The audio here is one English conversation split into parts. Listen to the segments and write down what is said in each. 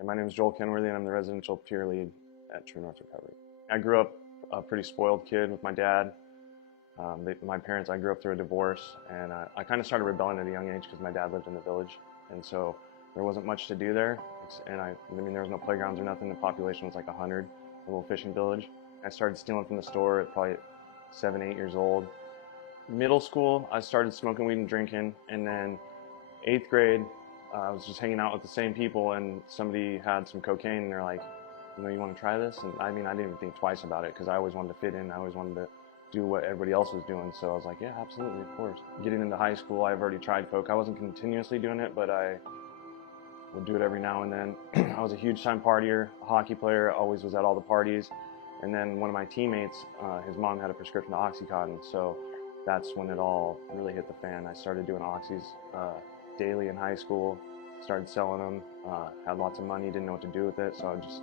And my name is Joel Kenworthy, and I'm the residential peer lead at True North Recovery. I grew up a pretty spoiled kid with my dad. My parents, I grew up through a divorce, and I kind of started rebelling at a young age because my dad lived in the village, and so there wasn't much to do there. And I mean, there was no playgrounds or nothing. The population was like 100, a little fishing village. I started stealing from the store at probably 7, 8 years old. Middle school, I started smoking weed and drinking, and then 8th grade, I was just hanging out with the same people, and somebody had some cocaine, and they're like, you know, you want to try this? And I mean, I didn't even think twice about it because I always wanted to fit in. I always wanted to do what everybody else was doing. So I was like, yeah, absolutely, of course. Getting into high school, I've already tried coke. I wasn't continuously doing it, but I would do it every now and then. I was a huge time partier, a hockey player, always was at all the parties. And then one of my teammates, his mom had a prescription of Oxycontin. So that's when it all really hit the fan. I started doing oxys daily in high school, started selling them, had lots of money, didn't know what to do with it. So I just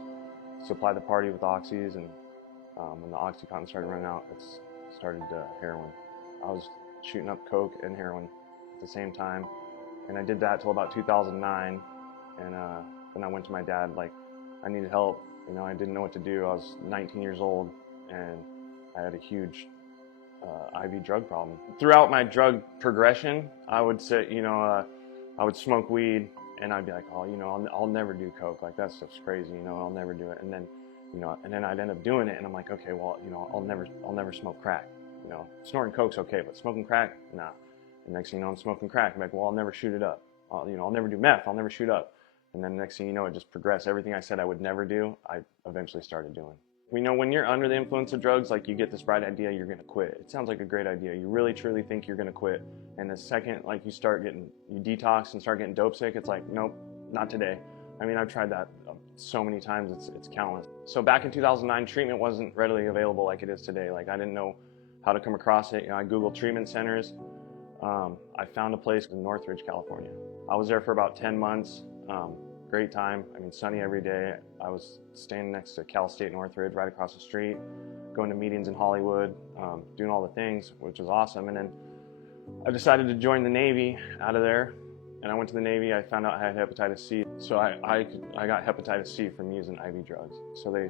supplied the party with oxys, and when the Oxycontin started running out, it started heroin. I was shooting up coke and heroin at the same time, and I did that till about 2009, and then I went to my dad, like, I needed help. You know, I didn't know what to do. I was 19 years old, and I had a huge IV drug problem. Throughout my drug progression, I would say, you know, I would smoke weed, and I'd be like, oh, you know, I'll never do coke. Like, that stuff's crazy, you know, I'll never do it. And then, you know, and then I'd end up doing it, and I'm like, okay, well, you know, I'll never smoke crack. You know, snorting coke's okay, but smoking crack, nah. And next thing you know, I'm smoking crack. I'm like, well, I'll never shoot it up. You know, I'll never do meth. I'll never shoot up. And then next thing you know, it just progressed. Everything I said I would never do, I eventually started doing. We know when you're under the influence of drugs, like, you get this bright idea, you're gonna quit. It sounds like a great idea. You really truly think you're gonna quit. And the second, like, you detox and start getting dope sick, it's like, nope, not today. I mean, I've tried that so many times, it's countless. So back in 2009, treatment wasn't readily available like it is today. Like, I didn't know how to come across it. You know, I Googled treatment centers. I found a place in Northridge, California. I was there for about 10 months. Great time. I mean, sunny every day. I was staying next to Cal State Northridge, right across the street, going to meetings in Hollywood, doing all the things, which was awesome. And then I decided to join the Navy out of there. And I went to the Navy. I found out I had hepatitis C. So I got hepatitis C from using IV drugs. So they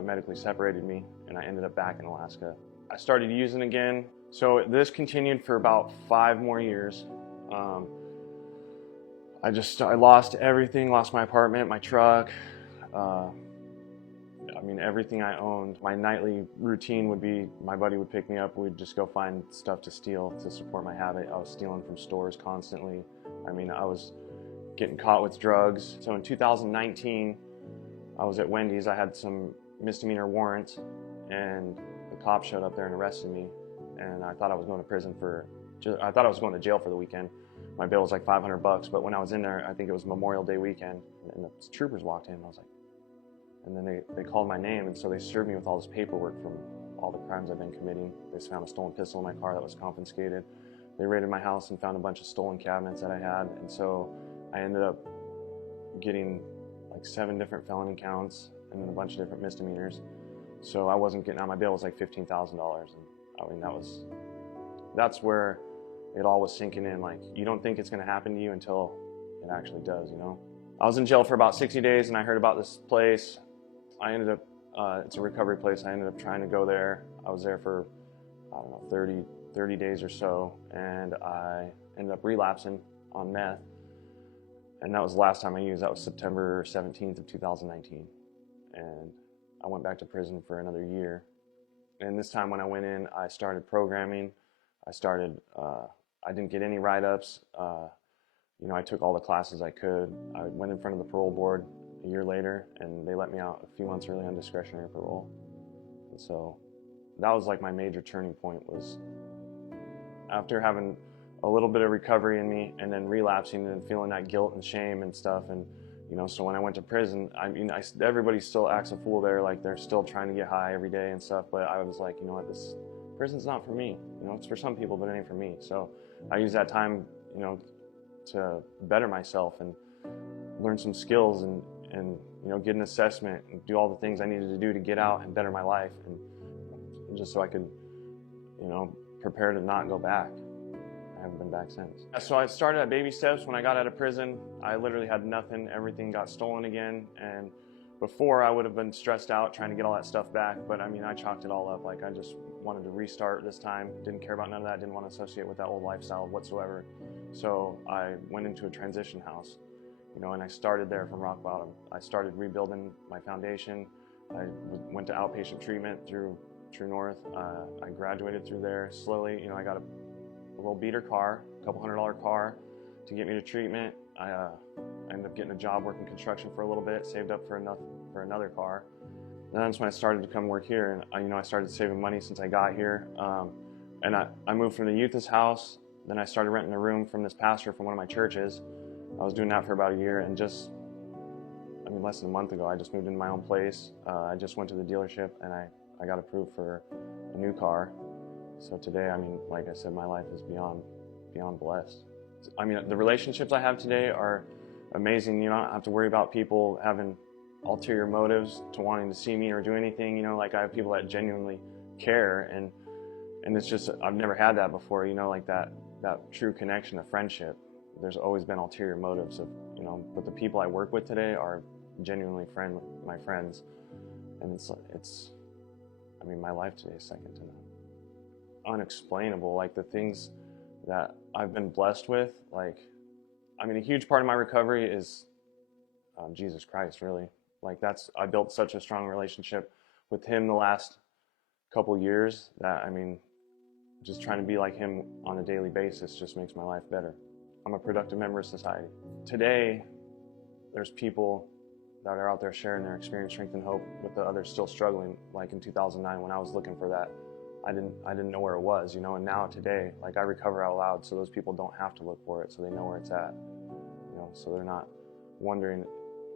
medically separated me, and I ended up back in Alaska. I started using again. So this continued for about 5 more years. I lost everything, lost my apartment, my truck, I mean, everything I owned. My nightly routine would be, my buddy would pick me up, we'd just go find stuff to steal to support my habit. I was stealing from stores constantly. I mean, I was getting caught with drugs. So in 2019, I was at Wendy's. I had some misdemeanor warrants, and the cops showed up there and arrested me. And I thought I was going to prison I thought I was going to jail for the weekend. My bill was like $500, but when I was in there, I think it was Memorial Day weekend, and the troopers walked in, and I was like, and then they called my name, and so they served me with all this paperwork from all the crimes I've been committing. They found a stolen pistol in my car that was confiscated. They raided my house and found a bunch of stolen cabinets that I had, and so I ended up getting like 7 different felony counts and then a bunch of different misdemeanors. So I wasn't getting out. My bill was like $15,000, and I mean, that's where it all was sinking in. Like, you don't think it's going to happen to you until it actually does, you know? I was in jail for about 60 days, and I heard about this place. I ended up, it's a recovery place. I ended up trying to go there. I was there for, I don't know, 30 days or so, and I ended up relapsing on meth. And that was the last time I used. That was September 17th of 2019. And I went back to prison for another year. And this time when I went in, I started programming. I didn't get any write-ups. You know, I took all the classes I could. I went in front of the parole board a year later, and they let me out a few months early on discretionary parole. And so that was like my major turning point, was after having a little bit of recovery in me and then relapsing and feeling that guilt and shame and stuff. And, you know, so when I went to prison, I mean, everybody still acts a fool there. Like, they're still trying to get high every day and stuff. But I was like, you know what, this prison's not for me. You know, it's for some people, but it ain't for me. So I used that time, you know, to better myself and learn some skills and you know, get an assessment and do all the things I needed to do to get out and better my life, and just so I could, you know, prepare to not go back. I haven't been back since. So I started at baby steps. When I got out of prison, I literally had nothing. Everything got stolen again. And before, I would have been stressed out trying to get all that stuff back. But I mean, I chalked it all up. Like, I just wanted to restart this time. Didn't care about none of that. Didn't want to associate with that old lifestyle whatsoever. So I went into a transition house, you know, and I started there from rock bottom. I started rebuilding my foundation. I went to outpatient treatment through True North. I graduated through there slowly. You know, I got a little beater car, a couple $100 car to get me to treatment. I ended up getting a job working construction for a little bit, saved up for another car. And that's when I started to come work here, and I started saving money since I got here. And I moved from the youth's house. Then I started renting a room from this pastor from one of my churches. I was doing that for about a year, and less than a month ago, I just moved into my own place. I just went to the dealership, and I got approved for a new car. So today, like I said, my life is beyond blessed. The relationships I have today are amazing. You know, I don't have to worry about people having ulterior motives to wanting to see me or do anything. You know, like, I have people that genuinely care, and it's just, I've never had that before. You know, like that true connection of friendship. There's always been ulterior motives but the people I work with today are genuinely my friends, and it's my life today is second to none. Unexplainable, like the things that I've been blessed with. Like, a huge part of my recovery is Jesus Christ, really. Like, I built such a strong relationship with him the last couple years that, just trying to be like him on a daily basis just makes my life better. I'm a productive member of society. Today, there's people that are out there sharing their experience, strength, and hope with the others still struggling. Like in 2009, when I was looking for that, I didn't know where it was, and now today, like, I recover out loud, so those people don't have to look for it, so they know where it's at, so they're not wondering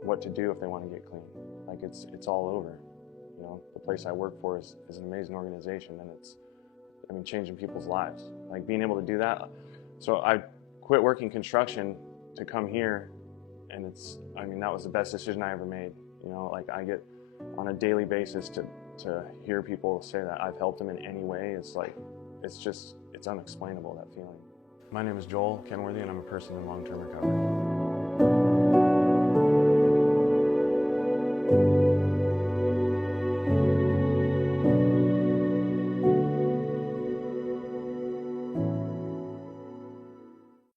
what to do if they want to get clean. Like, it's all over. The place I work for is an amazing organization, and it's changing people's lives. Like, being able to do that. So I quit working construction to come here, and that was the best decision I ever made. Like, I get on a daily basis to hear people say that I've helped them in any way. It's unexplainable, that feeling. My name is Joel Kenworthy, and I'm a person in long-term recovery.